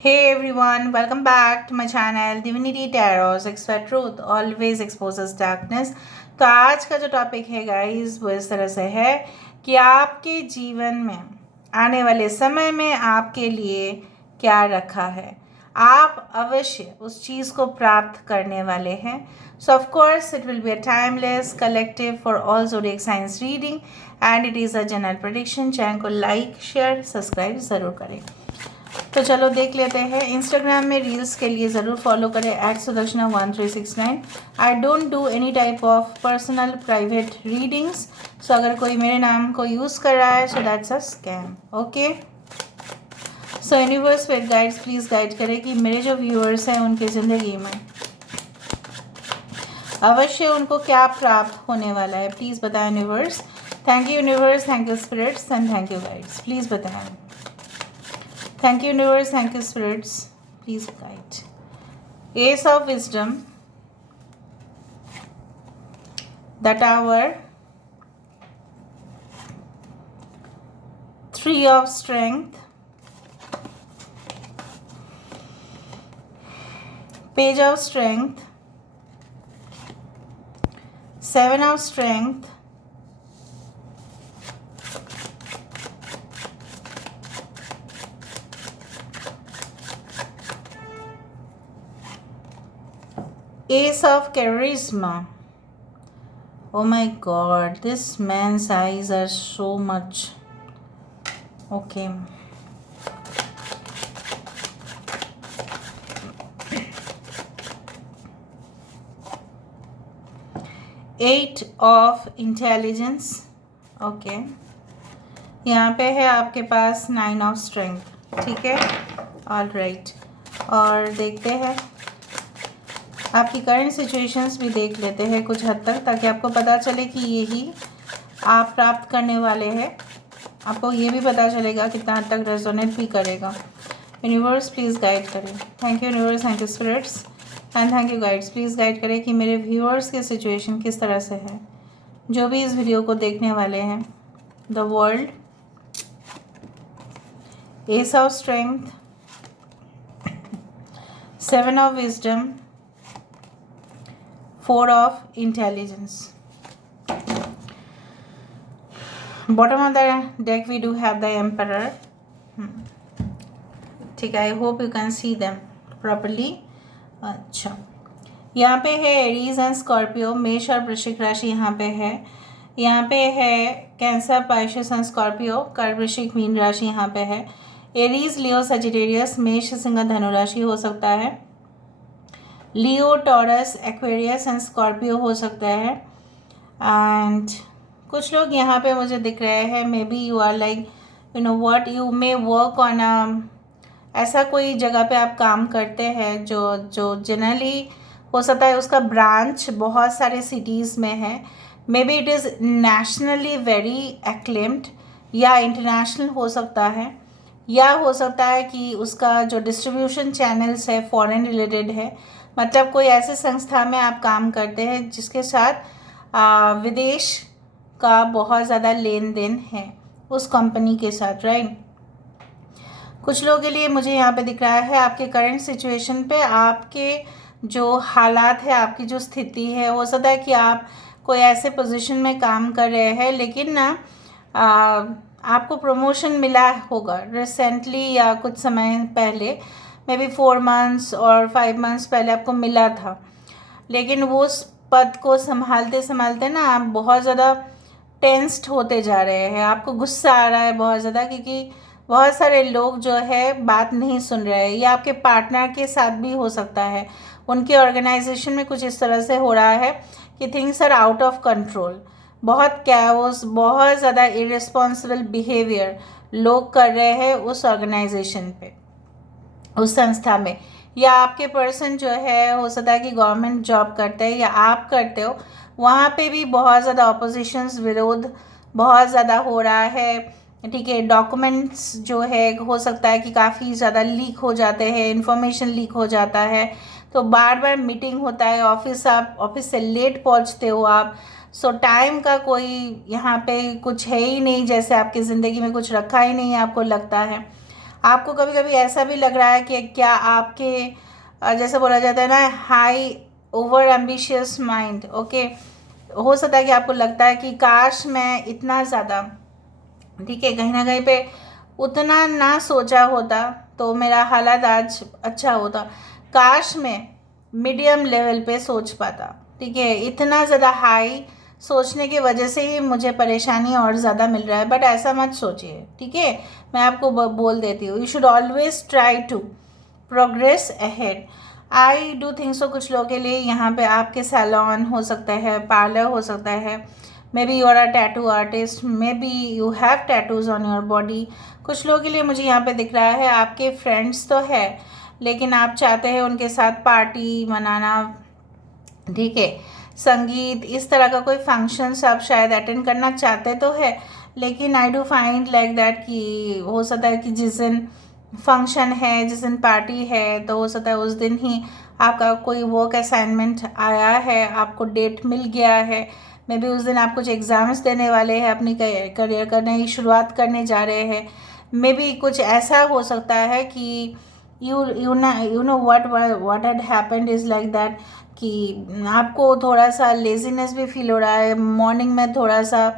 Hey everyone, welcome back to my channel Divinity Tarot Expert Truth always exposes darkness। तो आज का जो topic है गाइस वो इस तरह से है कि आपके जीवन में आने वाले समय में आपके लिए क्या रखा है, आप अवश्य उस चीज़ को प्राप्त करने वाले हैं। सो of course it will be a timeless collective for all zodiac science reading and it is a general prediction. Channel को लाइक शेयर सब्सक्राइब ज़रूर करें। तो चलो देख लेते हैं। इंस्टाग्राम में रील्स के लिए ज़रूर फॉलो करें @Sudakshana1369। I don't do any type of personal private readings. So अगर कोई मेरे नाम को यूज़ कर रहा है so that's a scam. Okay, so universe with guides please guide करें कि मेरे जो व्यूअर्स हैं उनकी ज़िंदगी में अवश्य उनको क्या प्राप्त होने वाला है। प्लीज़ बताएं universe. Thank you universe, thank you spirits and thank you guides. Please बताएं। Thank you universe, thank you spirits, please guide. Ace of wisdom, the tower, 3 of strength, page of strength, 7 of strength, Ace of charisma. Oh my god, this man's eyes are so much. Okay. Eight of intelligence. Okay. यहाँ पे है आपके पास 9 of strength. ठीक है, all right. और देखते हैं आपकी करंट सिचुएशंस भी देख लेते हैं कुछ हद तक, ताकि आपको पता चले कि यही आप प्राप्त करने वाले हैं। आपको ये भी पता चलेगा कितना हद तक रेजोनेट भी करेगा। यूनिवर्स प्लीज़ गाइड करें। Thank you universe, thank you spirits and thank you guides. Please guide करें कि मेरे व्यूअर्स की सिचुएशन किस तरह से है, जो भी इस वीडियो को देखने वाले हैं। The world, S of strength, 7 of wisdom, 4 of intelligence. Bottom of the deck we do have the emperor. ठीक है, I hope you can see them properly. अच्छा, यहाँ पे है एरीज एंड स्कॉर्पियो, मेष और वृश्चिक राशि यहाँ पे है। यहाँ पे है कैंसर, पाइसेस एंड स्कॉर्पियो, कर्क, वृश्चिक, मीन राशि यहाँ पे है। एरीज, लियो, सजिटेरियस, मेष, सिंह, धनु राशि हो सकता है। लियो, टॉरस, एक्वेरियस एंड स्कॉर्पियो हो सकता है। एंड कुछ लोग यहाँ पे मुझे दिख रहे हैं, maybe you are like you know what, you may work on ऐसा कोई जगह पे आप काम करते हैं जो जनरली हो सकता है उसका ब्रांच बहुत सारे सिटीज़ में है। May be it is nationally very acclaimed या इंटरनेशनल हो सकता है, या हो सकता है कि उसका जो डिस्ट्रीब्यूशन चैनल्स है फॉरेन रिलेटेड है। मतलब कोई ऐसे संस्था में आप काम करते हैं जिसके साथ विदेश का बहुत ज़्यादा लेन देन है उस कंपनी के साथ, राइट। कुछ लोगों के लिए मुझे यहाँ पे दिख रहा है आपके करंट सिचुएशन पे आपके जो हालात है, आपकी जो स्थिति है, हो सकता है कि आप कोई ऐसे पोजीशन में काम कर रहे हैं लेकिन ना आपको प्रमोशन मिला होगा रिसेंटली या कुछ समय पहले, मे बी 4 months और 5 months पहले आपको मिला था। लेकिन वो उस पद को संभालते संभालते ना आप बहुत ज़्यादा टेंस्ड होते जा रहे हैं, आपको गुस्सा आ रहा है बहुत ज़्यादा, क्योंकि बहुत सारे लोग जो है बात नहीं सुन रहे हैं। या आपके पार्टनर के साथ भी हो सकता है, उनके ऑर्गेनाइजेशन में कुछ इस तरह से हो रहा है कि things are out of control. बहुत कैओस, बहुत ज़्यादा इररिस्पॉन्सिबल बिहेवियर लोग कर रहे हैं उस ऑर्गेनाइजेशन पे, उस संस्था में। या आपके पर्सन जो है हो सकता है कि गवर्नमेंट जॉब करते हैं या आप करते हो, वहाँ पे भी बहुत ज़्यादा ऑपोजिशंस, विरोध बहुत ज़्यादा हो रहा है। ठीक है, डॉक्यूमेंट्स जो है हो सकता है कि काफ़ी ज़्यादा लीक हो जाते हैं, इंफॉर्मेशन लीक हो जाता है, तो बार बार मीटिंग होता है। आप ऑफिस से लेट पहुँचते हो आप। सो टाइम का कोई यहाँ पे कुछ है ही नहीं, जैसे आपकी ज़िंदगी में कुछ रखा ही नहीं है आपको लगता है। आपको कभी कभी ऐसा भी लग रहा है कि क्या आपके जैसे बोला जाता है ना, high over ambitious mind, okay, हो सकता है कि आपको लगता है कि काश मैं इतना ज़्यादा, ठीक है, कहीं ना कहीं पे उतना ना सोचा होता तो मेरा हालात आज अच्छा होता। काश मैं मीडियम लेवल पे सोच पाता, ठीक है, इतना ज़्यादा हाई सोचने की वजह से ही मुझे परेशानी और ज़्यादा मिल रहा है। बट ऐसा मत सोचिए, ठीक है, मैं आपको बोल देती हूँ, you should always try to progress ahead. I do think so कुछ लोगों के लिए यहाँ पे आपके सैलून हो सकता है, पार्लर हो सकता है, maybe you are a tattoo artist, maybe you have tattoos on your body. कुछ लोगों के लिए मुझे यहाँ पे दिख रहा है आपके फ्रेंड्स तो है, लेकिन आप चाहते हैं उनके साथ पार्टी मनाना, ठीक है, संगीत, इस तरह का कोई फंक्शंस आप शायद अटेंड करना चाहते तो है, लेकिन आई डू फाइंड लाइक दैट कि हो सकता है कि जिस दिन फंक्शन है, जिस दिन पार्टी है, तो हो सकता है उस दिन ही आपका कोई वर्क असाइनमेंट आया है, आपको डेट मिल गया है, मे बी उस दिन आप कुछ एग्ज़ाम्स देने वाले हैं, अपनी करियर का नई शुरुआत करने जा रहे हैं, मे बी कुछ ऐसा हो सकता है कि you know what had happened is like that कि आपको थोड़ा सा लेजीनेस भी फील हो रहा है, मॉर्निंग में थोड़ा सा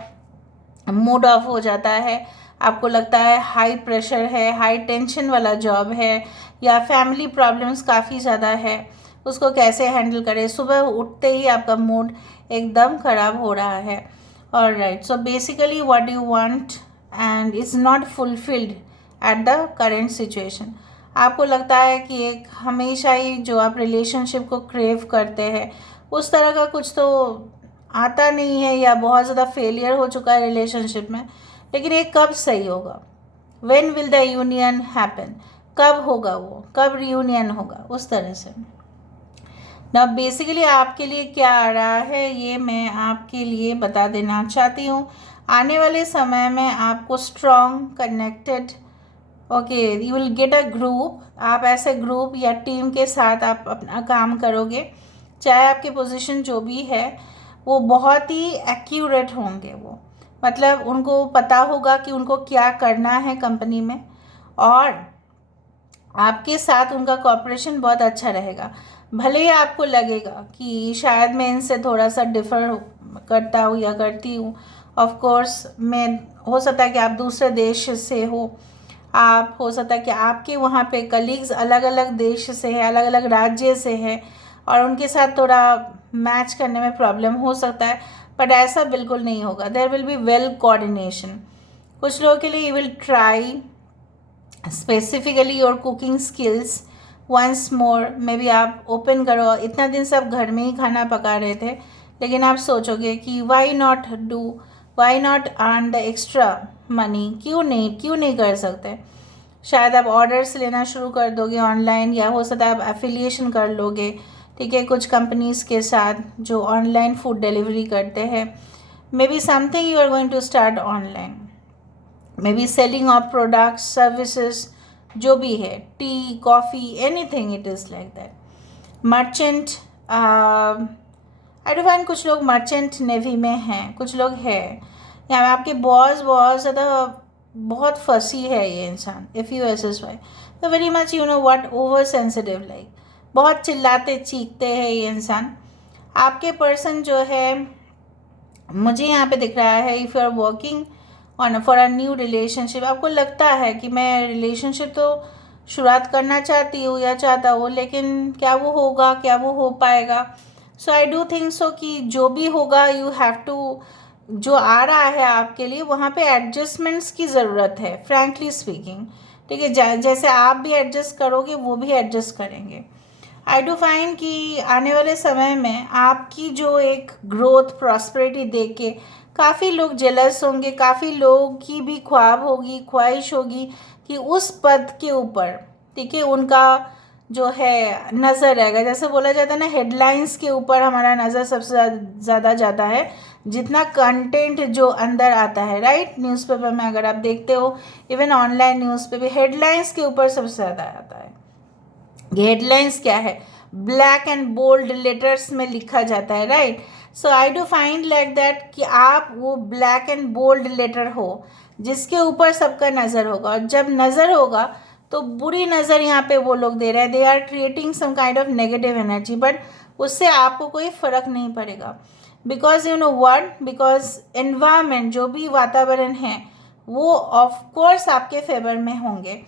मूड ऑफ हो जाता है, आपको लगता है हाई प्रेशर है, हाई टेंशन वाला जॉब है, या फैमिली प्रॉब्लम्स काफ़ी ज़्यादा है, उसको कैसे हैंडल करें, सुबह उठते ही आपका मूड एकदम ख़राब हो रहा है। और right, so basically what you want and is not fulfilled at the current situation. आपको लगता है कि एक हमेशा ही जो आप रिलेशनशिप को क्रेव करते हैं उस तरह का कुछ तो आता नहीं है, या बहुत ज़्यादा फेलियर हो चुका है रिलेशनशिप में, लेकिन ये कब सही होगा? When will the union happen? कब होगा वो, कब रियूनियन होगा, उस तरह से ना। बेसिकली आपके लिए क्या आ रहा है ये मैं आपके लिए बता देना चाहती हूँ। आने वाले समय में आपको strong connected, okay, you will get a group, आप ऐसे ग्रुप या टीम के साथ आप अपना काम करोगे, चाहे आपकी पोजीशन जो भी है वो बहुत ही एक्यूरेट होंगे, वो मतलब उनको पता होगा कि उनको क्या करना है कंपनी में, और आपके साथ उनका कॉपरेशन बहुत अच्छा रहेगा। भले ही आपको लगेगा कि शायद मैं इनसे थोड़ा सा डिफ़र करता हूँ या करती हूँ, ऑफ कोर्स मैं, हो सकता है कि आप दूसरे देश से हो, आप हो सकता है कि आपके वहाँ पे कलीग्स अलग अलग देश से हैं, अलग अलग राज्य से हैं, और उनके साथ थोड़ा मैच करने में प्रॉब्लम हो सकता है, बट ऐसा बिल्कुल नहीं होगा। There will be well coordination. कुछ लोगों के लिए you will try specifically your cooking skills once more. Maybe आप ओपन करो, इतना दिन सब घर में ही खाना पका रहे थे, लेकिन आप सोचोगे कि why not earn the extra money, क्यों नहीं कर सकते। शायद आप ऑर्डर्स लेना शुरू कर दोगे ऑनलाइन, या हो सकता है आप एफिलिएशन कर लोगे, ठीक है, कुछ कंपनीज़ के साथ जो ऑनलाइन फूड डिलीवरी करते हैं। Maybe something you are going to start online, maybe selling of products, services, जो भी है, tea, coffee, anything it is like that. Merchant, I do find कुछ लोग मर्चेंट नेवी में हैं, कुछ लोग हैं यहाँ आपके बॉस बहुत ज़्यादा, बहुत फंसी है ये इंसान, if you S S Y तो very much you know what, over sensitive, like बहुत चिल्लाते चीखते हैं ये इंसान। आपके पर्सन जो है मुझे यहाँ पे दिख रहा है, if you are working on for a new relationship, आपको लगता है कि मैं रिलेशनशिप तो शुरुआत करना चाहती हूँ या चाहता हूँ, लेकिन क्या वो होगा, क्या वो हो पाएगा। सो आई डू थिंक सो कि जो भी होगा यू हैव टू, जो आ रहा है आपके लिए वहाँ पे एडजस्टमेंट्स की ज़रूरत है, फ्रैंकली स्पीकिंग, ठीक है, जैसे आप भी एडजस्ट करोगे वो भी एडजस्ट करेंगे। आई डू फाइंड कि आने वाले समय में आपकी जो एक ग्रोथ प्रॉस्पेरिटी देख के काफ़ी लोग जेलस होंगे, काफ़ी लोगों की भी ख्वाब होगी, ख्वाहिश होगी कि उस पद के ऊपर, ठीक है, उनका जो है नज़र रहेगा। जैसे बोला जाता है ना, हेडलाइंस के ऊपर हमारा नज़र सबसे ज़्यादा जाता है जितना कंटेंट जो अंदर आता है, राइट। न्यूज़पेपर में अगर आप देखते हो, इवन ऑनलाइन न्यूज़ पे भी हेडलाइंस के ऊपर सबसे ज़्यादा आता है। हेडलाइंस क्या है, ब्लैक एंड बोल्ड लेटर्स में लिखा जाता है, right. So I do find like that कि आप वो ब्लैक एंड बोल्ड लेटर हो जिसके ऊपर सबका नज़र होगा, और जब नज़र होगा तो बुरी नज़र यहाँ पे वो लोग दे रहे हैं, they are creating some kind of negative energy, but उससे आपको कोई फ़र्क नहीं पड़ेगा। Because you know what, because environment, जो भी वातावरण है वो ऑफ कोर्स आपके फेवर में होंगे।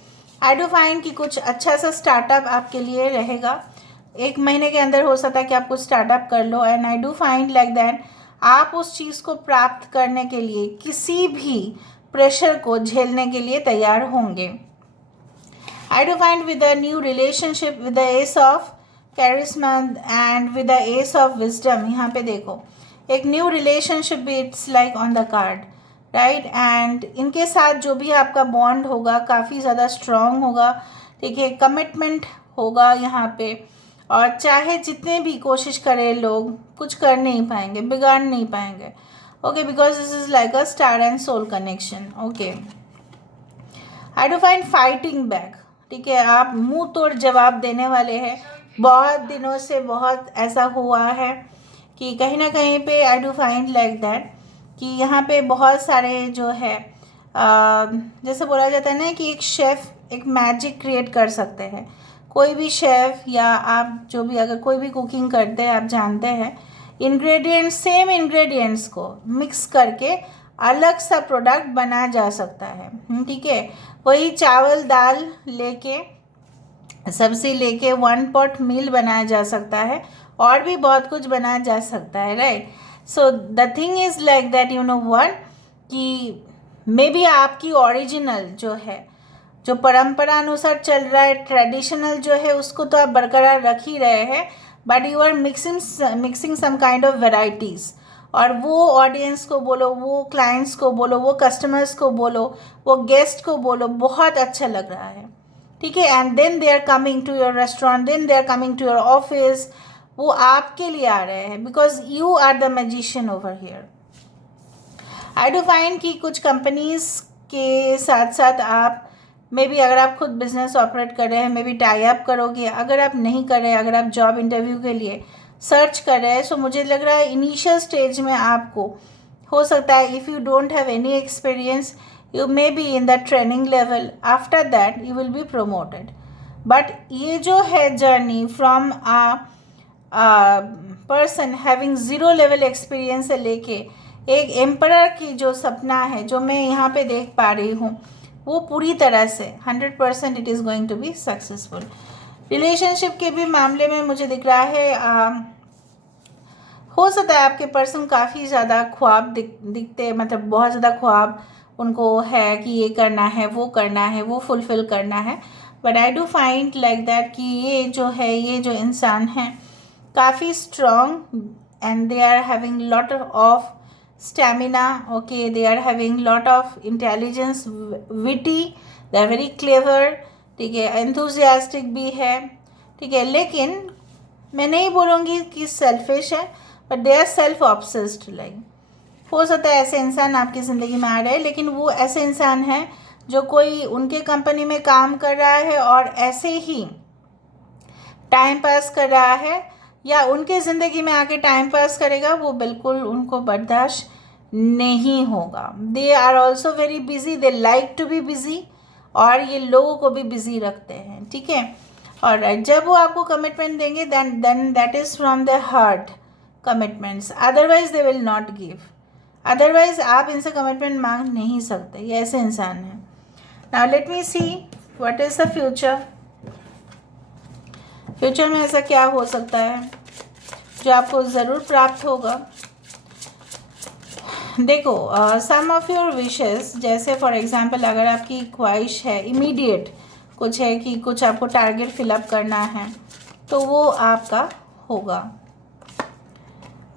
आई डू फाइंड कि कुछ अच्छा सा स्टार्टअप आपके लिए रहेगा, 1 महीने के अंदर हो सकता है कि आप कुछ स्टार्टअप कर लो। And I do find like that आप उस चीज़ को प्राप्त करने के लिए किसी भी प्रेशर को झेलने के लिए तैयार होंगे। I do find with the new relationship with the ace of charisma and with the ace of wisdom, यहाँ पे देखो एक न्यू रिलेशनशिप भी it's like on the card, right. And इनके साथ जो भी आपका बॉन्ड होगा काफ़ी ज़्यादा स्ट्रॉन्ग होगा, ठीक है, कमिटमेंट होगा यहाँ पे। और चाहे जितने भी कोशिश करें लोग, कुछ कर नहीं पाएंगे, बिगाड़ नहीं पाएंगे, okay, because this is like a star and soul connection, okay. I do find fighting back, ठीक है, आप मुंह तोड़ जवाब देने वाले हैं। बहुत दिनों से बहुत ऐसा हुआ है कि कहीं ना कहीं पे आई डू फाइंड लाइक दैट कि यहाँ पे बहुत सारे जो है जैसे बोला जाता है ना कि एक शेफ़ एक मैजिक क्रिएट कर सकते हैं। कोई भी शेफ़ या आप जो भी अगर कोई भी कुकिंग करते हैं, आप जानते हैं इंग्रेडिएंट्स, सेम इंग्रेडिएंट्स को मिक्स करके अलग सा प्रोडक्ट बना जा सकता है, ठीक है। वही चावल दाल लेके सब्ज़ी लेके 1 पॉट मील बनाया जा सकता है, और भी बहुत कुछ बनाया जा सकता है, right. So the thing is like that, you know what, कि मे बी आपकी ओरिजिनल जो है, जो परंपरा अनुसार चल रहा है, ट्रेडिशनल जो है, उसको तो आप बरकरार रख ही रहे हैं, but you are mixing some kind of varieties. और वो ऑडियंस को बोलो, वो क्लाइंट्स को बोलो, वो कस्टमर्स को बोलो, वो गेस्ट को बोलो, बहुत अच्छा लग रहा है, ठीक है। And then they are coming to your restaurant, then they are coming to your office, वो आपके लिए आ रहे हैं, because you are the magician over here. I do find कि कुछ कंपनीज के साथ साथ आप मे बी, अगर आप खुद बिजनेस ऑपरेट कर रहे हैं, मे बी टाई अप करोगे। अगर आप नहीं कर रहे, अगर आप जॉब इंटरव्यू के लिए सर्च कर रहे हैं, सो मुझे लग रहा है इनिशियल स्टेज में आपको हो सकता है, if you don't have any experience, you may be in the training level, after that you will be promoted, but ये जो है journey from a person having 0 level experience से लेके एक एम्परर की जो सपना है, जो मैं यहाँ पे देख पा रही हूँ, वो पूरी तरह से 100% it is going to be successful. Relationship के भी मामले में मुझे दिख रहा है हो सकता है आपके पर्सन काफ़ी ज़्यादा ख्वाब दिखते, मतलब बहुत ज़्यादा ख्वाब उनको है कि ये करना है, वो करना है, वो फुलफ़िल करना है, but I do find like that कि ये जो है, ये जो इंसान है काफ़ी strong, and they are having lot of stamina, okay, they are having lot of intelligence, witty, they are very clever, ठीक है, एंथुजियास्टिक भी है, ठीक है। लेकिन मैं नहीं बोलूँगी कि सेल्फिश है, but they are self obsessed. Like हो सकता है ऐसे इंसान आपकी ज़िंदगी में आ रहे हैं, लेकिन वो ऐसे इंसान हैं जो कोई उनके कंपनी में काम कर रहा है और ऐसे ही टाइम पास कर रहा है, या उनके ज़िंदगी में आके टाइम पास करेगा, वो बिल्कुल उनको बर्दाश्त नहीं होगा। They are also very busy, they like to be busy, और ये लोगों को भी बिजी रखते हैं, ठीक है। और जब वो आपको कमिटमेंट देंगे, then that is from the heart commitments, otherwise they will not give. Otherwise आप इनसे कमिटमेंट मांग नहीं सकते, ये ऐसे इंसान हैं। Now let me see what is the future. Future में ऐसा क्या हो सकता है जो आपको ज़रूर प्राप्त होगा। देखो, सम ऑफ योर विशेस, जैसे फॉर एग्जांपल अगर आपकी ख्वाहिश है इमीडिएट कुछ है कि कुछ आपको टारगेट फिलअप करना है, तो वो आपका होगा।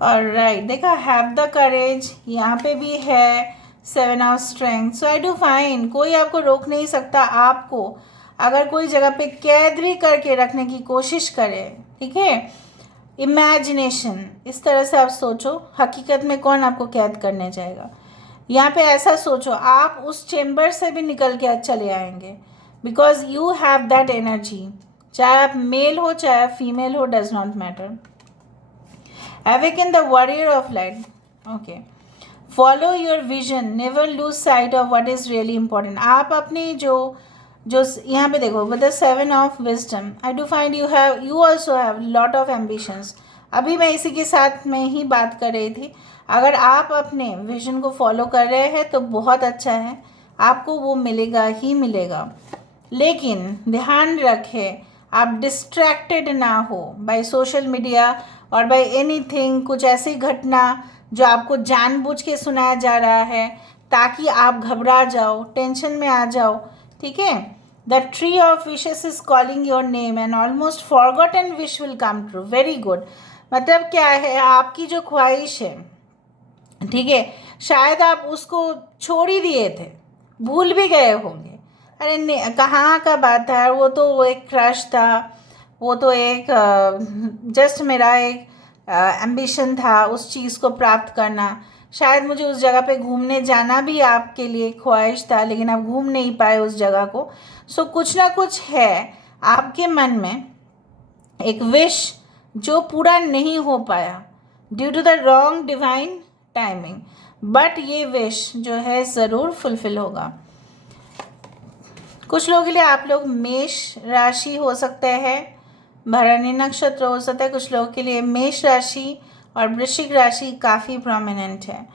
और राइट, देखा, हैव द करेज, यहाँ पे भी है 7 of strength. So I do fine, कोई आपको रोक नहीं सकता। आपको अगर कोई जगह पे कैद भी करके रखने की कोशिश करे, ठीक है, इमेजिनेशन, इस तरह से आप सोचो, हकीकत में कौन आपको कैद करने जाएगा। यहाँ पे ऐसा सोचो, आप उस चेम्बर से भी निकल के चले आएंगे, because you have that energy. चाहे आप मेल हो चाहे आप फीमेल हो, does not matter. Awaken the warrior of light. Okay. Follow your vision. Never lose sight of what is really important. आप अपनी जो जो यहाँ पे देखो with the 7 of wisdom, I do find you also have lot of ambitions. अभी मैं इसी के साथ में ही बात कर रही थी। अगर आप अपने विजन को फॉलो कर रहे हैं तो बहुत अच्छा है, आपको वो मिलेगा ही मिलेगा। लेकिन ध्यान रखें आप डिस्ट्रैक्टेड ना हो बाय सोशल मीडिया और बाय एनीथिंग, कुछ ऐसी घटना जो आपको जानबूझ के सुनाया जा रहा है ताकि आप घबरा जाओ, टेंशन में आ जाओ। ठीक है, the tree of wishes is calling your name and almost forgotten wish will come true. Very good. मतलब क्या है, आपकी जो ख्वाहिश है, ठीक है, शायद आप उसको छोड़ ही दिए थे, भूल भी गए होंगे। अरे कहाँ का बात था, वो तो एक क्रश था, वो तो एक जस्ट मेरा एक एम्बिशन था उस चीज़ को प्राप्त करना। शायद मुझे उस जगह पे घूमने जाना भी आपके लिए ख्वाहिश था, लेकिन आप घूम नहीं पाए उस जगह को। सो कुछ ना कुछ है आपके मन में, एक विश जो पूरा नहीं हो पाया due to the wrong divine timing, but ये विश जो है ज़रूर फुलफिल होगा। कुछ लोगों के लिए आप लोग मेष राशि हो सकते हैं, भरणी नक्षत्र हो सकता है। कुछ लोगों के लिए मेष राशि और वृश्चिक राशि काफ़ी प्रोमिनेंट है।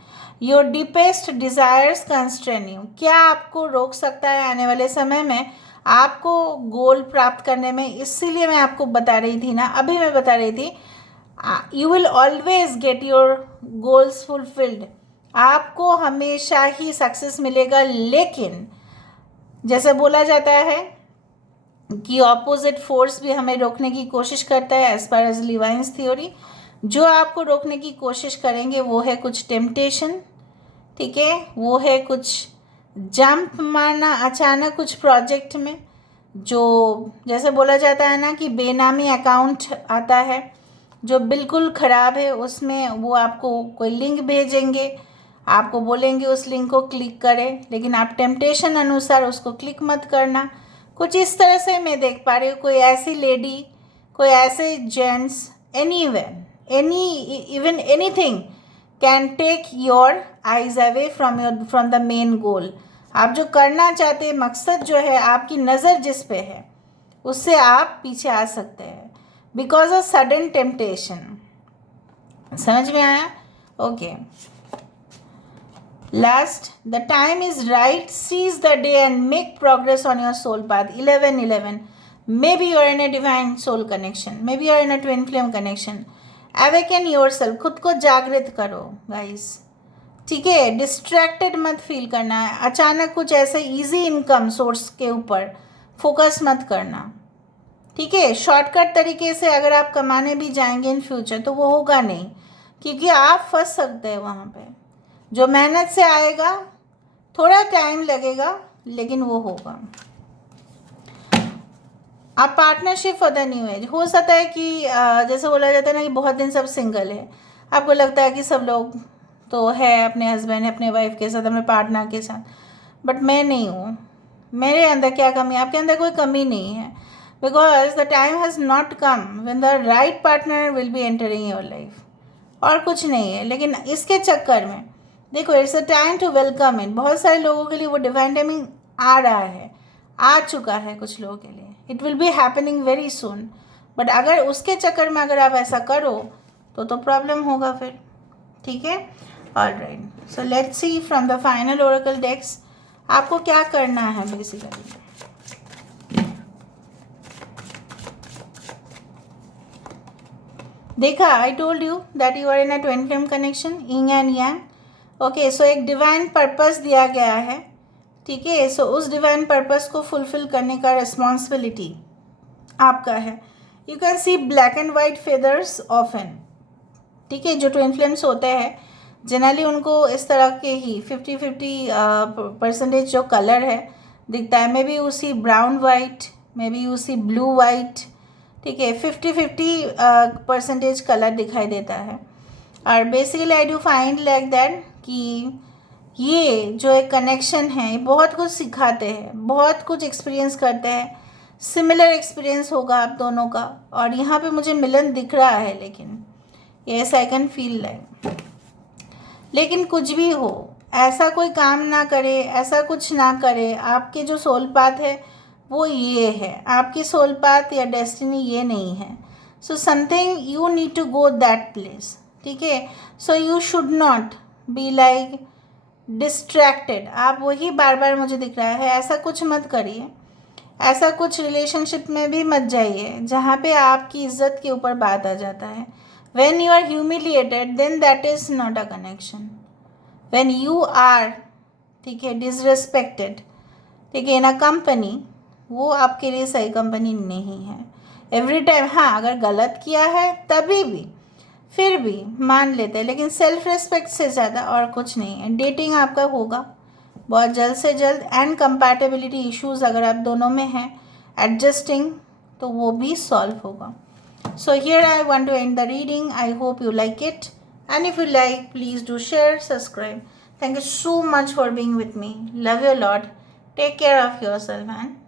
Your deepest desires constrain you, क्या आपको रोक सकता है आने वाले समय में आपको गोल प्राप्त करने में। इसीलिए मैं आपको बता रही थी ना, अभी मैं बता रही थी, you will always get your goals fulfilled. आपको हमेशा ही सक्सेस मिलेगा, लेकिन जैसे बोला जाता है कि ऑपोजिट फोर्स भी हमें रोकने की कोशिश करता है एज पर एज लिवाइंस थ्योरी। जो आपको रोकने की कोशिश करेंगे वो है कुछ टेम्पटेशन, ठीक है, वो है कुछ जंप मारना अचानक कुछ प्रोजेक्ट में, जो जैसे बोला जाता है ना कि बेनामी अकाउंट आता है जो बिल्कुल ख़राब है, उसमें वो आपको कोई लिंक भेजेंगे, आपको बोलेंगे उस लिंक को क्लिक करें, लेकिन आप टेम्पटेशन अनुसार उसको क्लिक मत करना। कुछ इस तरह से मैं देख पा रही हूँ, कोई ऐसी लेडी, कोई ऐसे gents, even anything can take your eyes away from the main goal. आप जो करना चाहते हैं, मकसद जो है, आपकी नज़र जिस पे है उससे आप पीछे आ सकते हैं बिकॉज ऑफ सडन टेम्पटेशन। समझ में आया? Okay. Last, the time is right, seize the day and make progress on your soul path. 11. Maybe you are in a divine soul connection. Maybe you are in a twin flame connection. Awaken yourself. खुद को जागृत करो guys. ठीक है, distracted मत feel करना है। अचानक कुछ ऐसे इजी इनकम सोर्स के ऊपर फोकस मत करना। ठीक है, शॉर्टकट तरीके से अगर आप कमाने भी जाएंगे इन फ्यूचर तो वो होगा नहीं, क्योंकि आप फंस सकते हैं वहाँ पे। जो मेहनत से आएगा, थोड़ा टाइम लगेगा, लेकिन वो होगा। आप partnership for the new age, हो सकता है कि जैसे बोला जाता है ना कि बहुत दिन सब सिंगल है, आपको लगता है कि सब लोग तो है अपने हस्बैंड, अपने वाइफ के साथ, अपने पार्टनर के साथ, बट मैं नहीं हूँ। मेरे अंदर क्या कमी है? आपके अंदर कोई कमी नहीं है, because the time has not come when the right partner will be entering your life, और कुछ नहीं है। लेकिन इसके चक्कर में देखो, it's a time to welcome in. बहुत सारे लोगों के लिए वो डिवाइन टाइमिंग आ रहा है, आ चुका है कुछ लोगों के लिए। It will be happening very soon, but अगर उसके चक्कर में अगर आप ऐसा करो तो प्रॉब्लम होगा फिर। ठीक है, alright. So let's see from the final oracle decks आपको क्या करना है बेसिकली। देखा, I told you that you are in a twin flame connection, yin and yang. Okay, so एक डिवाइन पर्पस दिया गया है। ठीक है, सो उस डिवाइन पर्पस को फुलफिल करने का रिस्पॉन्सिबिलिटी आपका है। You can see black and white feathers often. ठीक है, जो ट्विन फ्लेम्स होते हैं जनरली उनको इस तरह के ही 50-50% जो कलर है दिखता है। मे बी उसी ब्राउन वाइट, मे बी उसी ब्लू वाइट, ठीक है, 50-50% कलर दिखाई देता है। और basically I do find like that कि ये जो एक कनेक्शन है बहुत कुछ सिखाते हैं, बहुत कुछ एक्सपीरियंस करते हैं। सिमिलर एक्सपीरियंस होगा आप दोनों का, और यहाँ पे मुझे मिलन दिख रहा है, लेकिन yes I can feel like. लेकिन कुछ भी हो, ऐसा कोई काम ना करे, ऐसा कुछ ना करे, आपके जो सोल पाथ है वो ये है, आपकी सोल पाथ या डेस्टिनी ये नहीं है. So something you need to go that place. ठीक है. So you should not be like distracted. आप वही बार बार मुझे दिख रहा है, ऐसा कुछ मत करिए. ऐसा कुछ रिलेशनशिप में भी मत जाइए जहाँ पे आपकी इज्जत के ऊपर बात आ जाता है. When you are humiliated then that is not a connection. When you are, ठीक है, डिसरिस्पेक्टेड, ठीक है, इन अ कंपनी, वो आपके लिए सही कंपनी नहीं है. एवरी टाइम, हाँ, अगर गलत किया है तभी भी फिर भी मान लेते हैं, लेकिन सेल्फ रिस्पेक्ट से ज़्यादा और कुछ नहीं है. डेटिंग आपका होगा बहुत जल्द से जल्द. एंड कंपैटिबिलिटी इश्यूज़ अगर आप दोनों में हैं, एडजस्टिंग, तो वो भी सॉल्व होगा. So here I want to end the reading. I hope you like it, and if you like, please do share, subscribe. Thank you so much for being with me. Love you a lot. Take care of yourself and